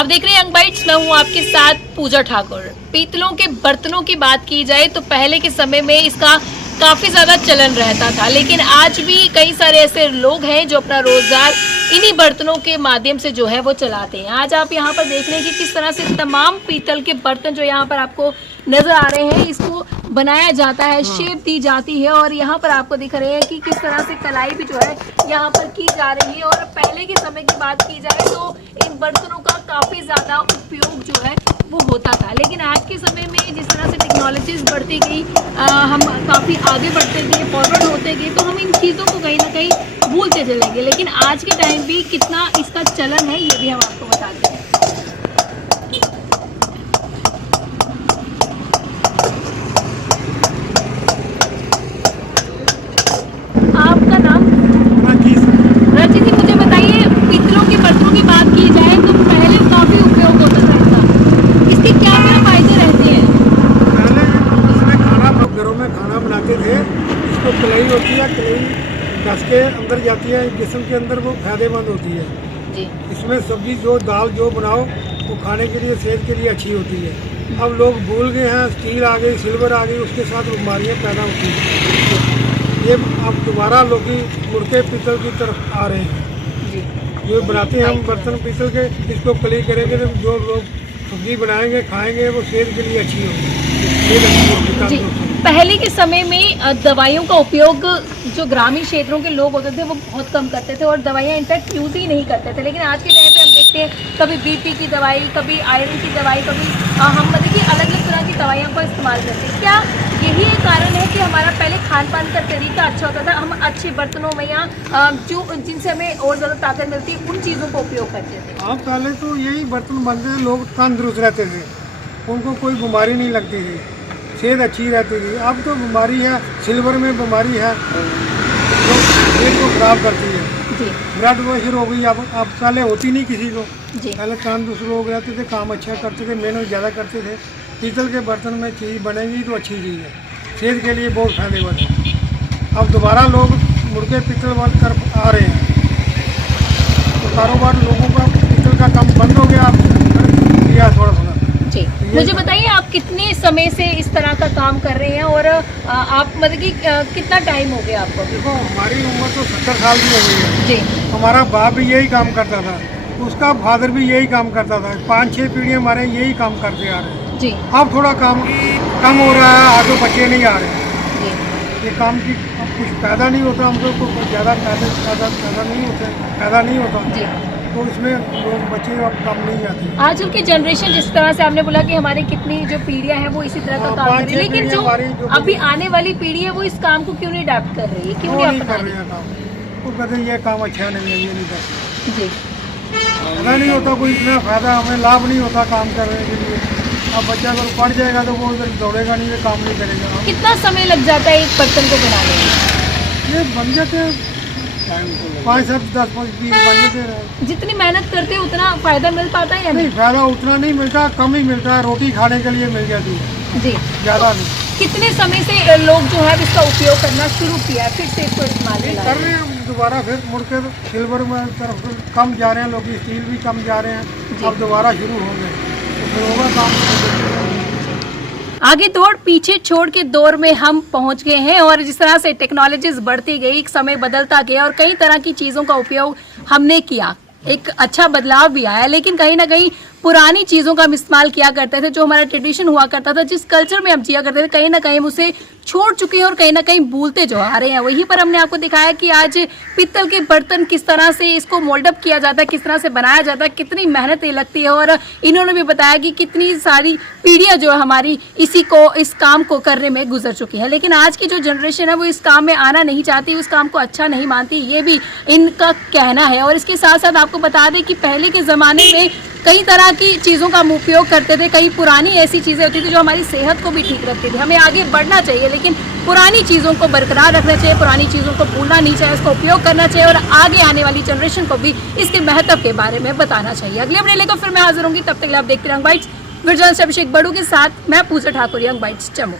आप देख रहे हैं यंग बाइट्स, मैं हूं आपके साथ पूजा ठाकुर। पीतलों के बर्तनों की बात की जाए तो पहले के समय में इसका काफ़ी ज़्यादा चलन रहता था, लेकिन आज भी कई सारे ऐसे लोग हैं जो अपना रोज़गार इन्हीं बर्तनों के माध्यम से जो है वो चलाते हैं। आज आप यहाँ पर देख रहे हैं कि किस तरह से तमाम पीतल के बर्तन जो यहाँ पर आपको नज़र आ रहे हैं, इसको बनाया जाता है, शेप दी जाती है। और यहाँ पर आपको दिख रहे हैं कि किस तरह से कलाई भी जो है यहाँ पर की जा रही है। और पहले के समय की बात की जाए तो इन बर्तनों का काफ़ी ज़्यादा उपयोग जो है वो होता था, लेकिन आज के समय में जिस तरह से टेक्नोलॉजीज बढ़ती गई, हम काफ़ी आगे बढ़ते गए, फॉरवर्ड होते गए, तो हम इन चीज़ों को कहीं ना कहीं भूलते चलेंगे। लेकिन आज के टाइम भी कितना इसका चलन है ये भी हम आपको बताते हैं। आपका नाम? रचित जी, मुझे बताइए, पीतलों के बर्तनों की बात की जाए तो पहले काफ़ी उपयोग होता था इसका, इसके क्या क्या फायदे रहते हैं? पहले इसमें घरों में खाना बनाते थे, इसको कलई होती है, कलई घस के अंदर जाती है जिस्म के अंदर, वो फायदेमंद होती है जी। इसमें सब्जी जो दाल जो बनाओ वो खाने के लिए, सेहत के लिए अच्छी होती है। अब लोग भूल गए हैं, स्टील आ गई, सिल्वर आ गई, उसके साथ बीमारियाँ पैदा होती हैं। ये अब दोबारा लोग मुड़ के पीतल की तरफ आ रहे हैं जी। ये बनाते हैं हम बर्तन पीतल के, इसको कलई करेंगे तो जो लोग सब्जी बनाएंगे खाएंगे वो सेहत के लिए अच्छी होगी। पहले के समय में दवाइयों का उपयोग जो ग्रामीण क्षेत्रों के लोग होते थे वो बहुत कम करते थे और दवाइयाँ इनफैक्ट यूज़ ही नहीं करते थे, लेकिन आज के टाइम पे हम देखते हैं कभी बीपी की दवाई, कभी आयरन की दवाई, कभी हम मतलब कि अलग अलग तरह की दवाइयों का इस्तेमाल करते हैं। क्या यही एक कारण है कि हमारा पहले खान पान का तरीका अच्छा होता था, हम अच्छे बर्तनों में या जो जिनसे हमें और ज़्यादा ताकत मिलती है उन चीज़ों का उपयोग करते थे? अब पहले तो यही बर्तन बनते थे, लोग तंदुरुस्त रहते थे, उनको कोई बीमारी नहीं लगती थी, सेहत अच्छी रहती थी। अब तो बीमारी है, सिल्वर में बीमारी है जो पेट को खराब करती है जी। ब्लड प्रेशर हो गई। अब पहले होती नहीं किसी को जी। पहले तंदुरुस्त लोग रहते थे, काम अच्छा करते थे, मेहनत ज़्यादा करते थे। पीतल के बर्तन में चीज़ बनेगी तो अच्छी चीज़ है, सेहत के लिए बहुत फायदेमंद है। अब दोबारा लोग मुड़ के पीतल वाली तरफ आ रहे हैं, तो कारोबार लोगों का पीतल का काम बंद हो गया, किया थोड़ा थोड़ा जी। मुझे बताइए, आप कितने समय से इस तरह का काम कर रहे हैं और आप मतलब कि कितना टाइम हो गया आपको? देखो, हमारी उम्र तो 70 साल की हो गई है जी। हमारा बाप भी यही काम करता था, उसका फादर भी यही काम करता था, 5-6 पीढ़ियाँ हमारे यही काम करते आ रहे हैं जी। अब थोड़ा काम कम हो रहा है, आगे बच्चे नहीं आ रहे जी। ये काम की कुछ पैदा नहीं होता, हम लोग को ज़्यादा पैदा नहीं होता जी। तो इसमें लोग बच्चे अब कम नहीं आते। आजकल की जनरेशन जिस तरह से आपने बोला कि हमारी कितनी जो पीढ़ियां हैं वो इसी तरह का काम कर रही है, लेकिन जो अभी आने वाली पीढ़ी है वो इस काम को क्यों नहीं अडॉप्ट कर रही है, क्यों नहीं कर रही है काम? वो कहते हैं ये काम अच्छा नहीं है, ये नहीं करते जी। फायदा नहीं होता, कोई इतना फायदा हमें लाभ नहीं होता काम करने के लिए। अब बच्चा अगर पढ़ जाएगा तो वो उधर दौड़ेगा नहीं, ये काम नहीं करेगा। कितना समय लग जाता है एक बर्तन को बनाने में? ये बन जाते हैं 5-10-20 बन जाते हैं। जितनी मेहनत करते हैं उतना फायदा मिल पाता है या नहीं? फायदा उतना नहीं मिलता, कम ही मिलता है, रोटी खाने के लिए मिल जाती है जी, ज़्यादा नहीं। कितने समय से लोग जो है इसका उपयोग करना शुरू किया है, फिर से इसको इस्तेमाल कर रहे हैं? दोबारा फिर मुड़ के सिल्वर में तरफ कम जा रहे हैं लोग, स्टील भी कम जा रहे हैं, अब दोबारा शुरू हो गए तो फिर होगा काम। आगे दौड़ पीछे छोड़ के दौर में हम पहुंच गए हैं और जिस तरह से टेक्नोलॉजीज बढ़ती गई, समय बदलता गया और कई तरह की चीज़ों का उपयोग हमने किया, एक अच्छा बदलाव भी आया, लेकिन कहीं ना कहीं पुरानी चीज़ों का हम इस्तेमाल किया करते थे, जो हमारा ट्रेडिशन हुआ करता था, जिस कल्चर में हम जिया करते थे, कहीं ना कहीं हम उसे छोड़ चुके हैं और कहीं ना कहीं भूलते जो आ रहे हैं। वहीं पर हमने आपको दिखाया कि आज पीतल के बर्तन किस तरह से इसको मोल्डअप किया जाता है, किस तरह से बनाया जाता है, कितनी मेहनत लगती है। और इन्होंने भी बताया कि कितनी सारी पीढ़ियाँ जो है हमारी इस काम को करने में गुजर चुकी हैं, लेकिन आज की जो जनरेशन है वो इस काम में आना नहीं चाहती, उस काम को अच्छा नहीं मानती, ये भी इनका कहना है। और इसके साथ साथ आपको बता दें कि पहले के ज़माने में कई तरह की चीज़ों का हम उपयोग करते थे, कई पुरानी ऐसी चीज़ें होती थी जो हमारी सेहत को भी ठीक रखती थी। हमें आगे बढ़ना चाहिए, लेकिन पुरानी चीज़ों को बरकरार रखना चाहिए, पुरानी चीज़ों को भूलना नहीं चाहिए, इसका उपयोग करना चाहिए और आगे आने वाली जनरेशन को भी इसके महत्व के बारे में बताना चाहिए। अगले अपडेट लेकर फिर मैं हाजिर होंगी, तब तक आप देखते रहिए यंग बाइट्स। वीडियो जर्नलिस्ट अभिषेक बड़ू के साथ मैं पूजा ठाकुर, यंग बाइट्स जम्मू।